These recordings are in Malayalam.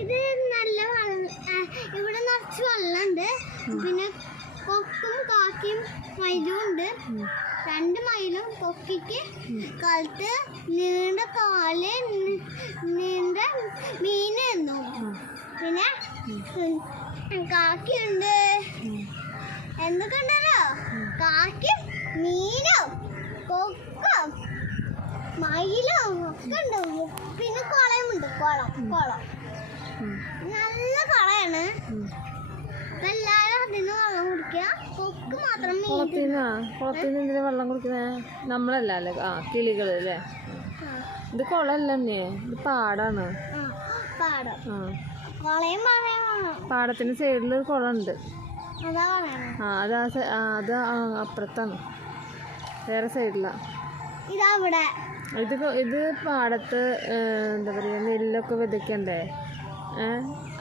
ഇത് നല്ല ഇവിടെ നിറച്ച് വെള്ളമുണ്ട്. പിന്നെ കൊക്കും കാക്കയും മയിലും ഉണ്ട്. 2 മയിലും കൊക്കിക്ക് കാലത്ത് നീണ്ട കാല് നീണ്ട മീൻ തിന്നു. പിന്നെ കാക്കയുണ്ട്. എന്തൊക്കെ ഉണ്ടല്ലോ, കാക്കും മീനും കൊക്കും മയിലും ഒക്കെ ഉണ്ട്. പിന്നെ കുളമുണ്ട്, കുളം നല്ല കളയാണ്. എല്ലാരും അതിന് വെള്ളം കുടിക്കുക. കൊക്ക് മാത്രം കുളത്തിന് എന്തിനാ വെള്ളം കുടിക്കുന്നേ? നമ്മളല്ല അല്ലേ, കിളികള് അല്ലേ. ഇത് കുളമല്ലേ, ഇത് പാടാണ്. പാടത്തിന് സൈഡിലൊരു കുളമുണ്ട്. അത് അപ്പുറത്താണ്, വേറെ സൈഡിലാ. ഇത് പാടത്ത് എന്താ പറയുക, നെല്ലൊക്കെ വിതയ്ക്കണ്ടേ.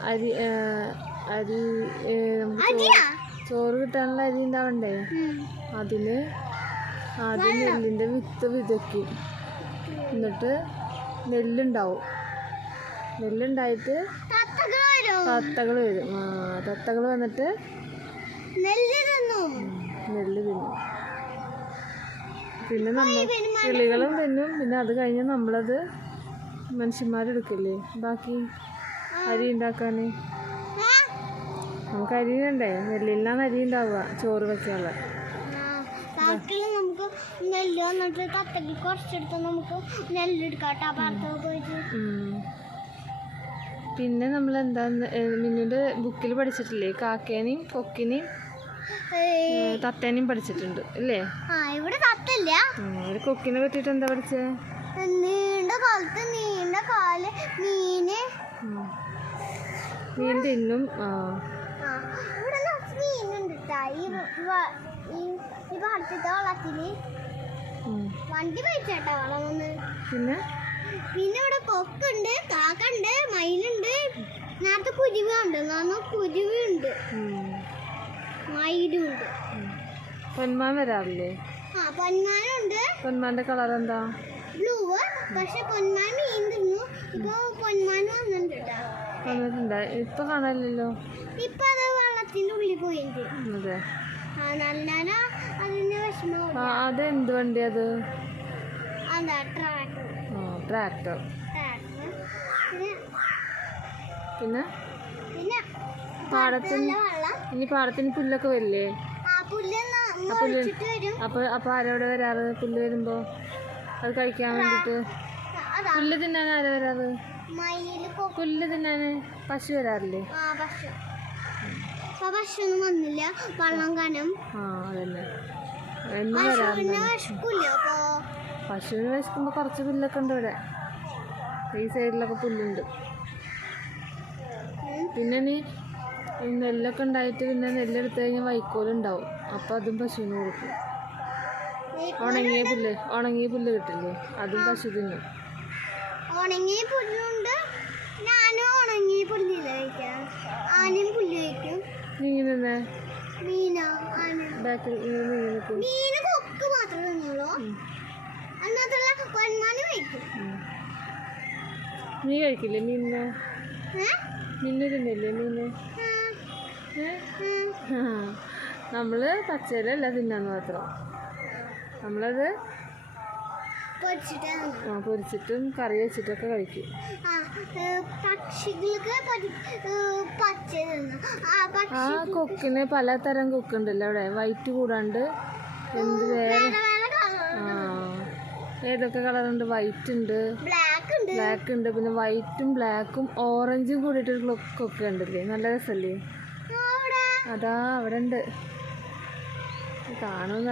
അരി ചോറ് കിട്ടാനുള്ള അരി ഉണ്ടാവണ്ടേ. അതിന് ആദ്യം നെല്ലിൻ്റെ വിത്ത് വിതയ്ക്കും. എന്നിട്ട് നെല്ലുണ്ടാവും. നെല്ലുണ്ടായിട്ട് തത്തകൾ വരും. തത്തകൾ വന്നിട്ട് നെല്ല് തിന്നും. പിന്നെ കിളികളും തിന്നും. പിന്നെ അത് കഴിഞ്ഞ് നമ്മളത് മനുഷ്യന്മാരെടുക്കില്ലേ ബാക്കി അരി ഉണ്ടാക്കാൻ. നമുക്ക് അരി വേണ്ടേ, നെല്ലിലാണ് അരി ഉണ്ടാവുക ചോറ് വെക്കാനുള്ള. പിന്നെ നമ്മൾ എന്താ മിന്നുന്റെ ബുക്കിൽ പഠിച്ചിട്ടില്ലേ, കാക്കേനെയും കൊക്കിനെയും തത്തേനെയും പഠിച്ചിട്ടുണ്ട് അല്ലേ. ഇവിടെ തത്തല്ല. കൊക്കിനെ പറ്റിട്ട് എന്താ പഠിച്ചേ? നീണ്ട കാലത്ത് നീണ്ട കാല് മീൻ തിന്നും. ഇവിടെ മീനുണ്ട്. ഈ പാടത്തെ വെള്ളത്തില് വണ്ടി പോയിട്ടാ വെള്ളം വന്ന്. പിന്നെ ഇവിടെ കൊക്കുണ്ട്, കാക്കുണ്ട്, മയിലുണ്ട്. നേരത്തെ കുരുവിയുണ്ട്, കുരുവിയുണ്ട്, മയിലുണ്ട്. പൊന്മാൻ വരാറില്ലേ? പൊന്മാനുണ്ട്. പൊന്മാന്റെ കളർ എന്താ? ബ്ലൂ. പക്ഷെ പൊന്മാൻ മീൻ തിന്നു. ഇപ്പൊ പൊന്മാൻ വന്നിട്ടുണ്ട്. ഇപ്പൊ കാണാനില്ലല്ലോ. ഇപ്പൊ അത് വെള്ളത്തിന്റെ ഉള്ളിൽ പോയിട്ട്. അതെ. അതിന് വിഷമം. അതെന്ത് വണ്ടി അത്? ട്രാക്ടർ. പിന്നെ പാടത്തിന് പുല്ലൊക്കെ വരില്ലേ? അപ്പൊ ആരോടെ വരാറ് പുല്ല് വരുമ്പോ? അത് കഴിക്കാൻ വേണ്ടിട്ട്. പുല്ല് തിന്നാൻ ആരാ വരാറ്? പുല്ല് തിന്നാന് പശു വരാറില്ലേ? പശുവൊന്നും വന്നില്ല, വെള്ളം കാണും. അതന്നെ. എന്ന് വരാറുണ്ട്. പശുവിന് വിശക്കുമ്പോ കുറച്ച് പുല്ലൊക്കെ ഉണ്ട് ഇവിടെ. ഈ സൈഡിലൊക്കെ പുല്ലുണ്ട്. പിന്നെ നെല്ലൊക്കെ ഉണ്ടായിട്ട് പിന്നെ നെല്ലെടുത്ത് കഴിഞ്ഞാൽ വൈക്കോലുണ്ടാവും. അപ്പോൾ അതും പശുവിന് കൊടുക്കും. ഉണങ്ങിയ പുല്ല് കിട്ടില്ലേ, അതും പശു തിന്നും. ഉണങ്ങിയ പുല്ലുണ്ട്. ഞാനും ഉണങ്ങിയ പുല്ലില്ല കഴിക്കാം. ആനയും പുല്ല് കഴിക്കും. മീന് കൊക്ക് മാത്രമേ തിന്നുള്ളൂ. അതിനകത്തുള്ള പൊന്മാന് കഴിക്കും. നീ കഴിക്കില്ലേ മീനിനെ? മിന്നു തിന്നില്ലേ മീന്? നമ്മള് പച്ചയിലല്ല തിന്നാന്ന് മാത്രം. നമ്മളത് പൊരിച്ചിട്ടും കറി വെച്ചിട്ടൊക്കെ കഴിക്കും. കൊക്കിന് പലതരം കൊക്കുണ്ടല്ലോ അവിടെ. വൈറ്റ് കൂടാണ്ട് എന്ത് വേറെ ഏതൊക്കെ കളറുണ്ട്? വൈറ്റ് ഉണ്ട്, ബ്ലാക്ക് ഉണ്ട്. പിന്നെ വൈറ്റും ബ്ലാക്കും ഓറഞ്ചും കൂടിയിട്ടൊരു കൊക്ക ഉണ്ടല്ലേ, നല്ല രസമല്ലേ? അതാ അവിടെ ഉണ്ട്, കാണുമെന്നല്ല.